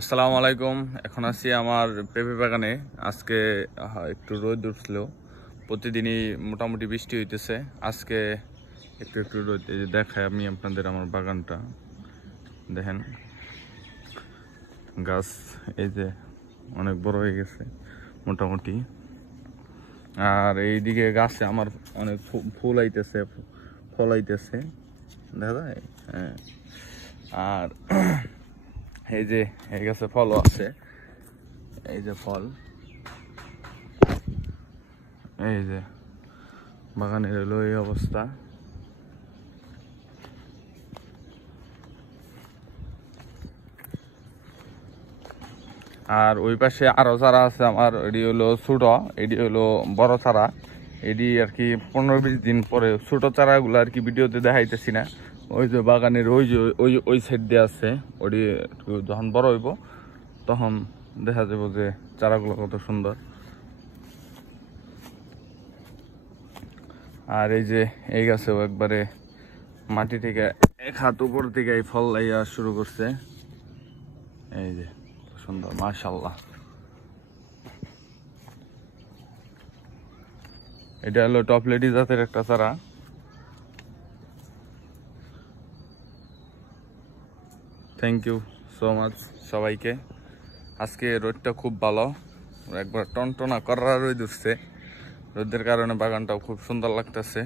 আসসালামু আলাইকুম। এখন আছি আমার পেঁপে বাগানে। আজকে একটু রোদ উঠছিল, প্রতিদিনই মোটামুটি বৃষ্টি হইতেছে। আজকে একটু একটু রোদ। এই যে দেখাই আমি আপনাদের আমার বাগানটা, দেখেন গাছ এই যে অনেক বড় হয়ে গেছে মোটামুটি। আর এইদিকে গাছে আমার অনেক ফুল আইতেছে, ফল আইতেছে, দেখা যায়। হ্যাঁ, আর এই যে এই গাছে ফলও আছে, এই যে ফল, এই যে বাগানের হলো এই অবস্থা। আর ওই পাশে আরো চারা আছে আমার, এটি হলো ছোট, এটি হলো বড় চারা। এটি আর কি 15-20 দিন পরে ছোট চারাগুলো আর কি ভিডিওতে দেখাইতেছি না। ওই যে বাগানের ওই যে ওই সাইড দিয়ে আছে, ওটি যখন বড় হইব তখন দেখা যাবে যে চারাগুলো কত সুন্দর। আর এই যে এই গাছেও একবারে মাটি থেকে এক হাত উপর থেকে এই ফল লাইয়া শুরু করছে। এই যে সুন্দর, মাশাআল্লাহ। এটা হলো টপলেটি জাতের একটা চারা। থ্যাংক ইউ সো মাচ সবাইকে। আজকে রোদটা খুব ভালো, একবার টনটনা করার রোদ উঠছে। রোদের কারণে বাগানটাও খুব সুন্দর লাগতেছে।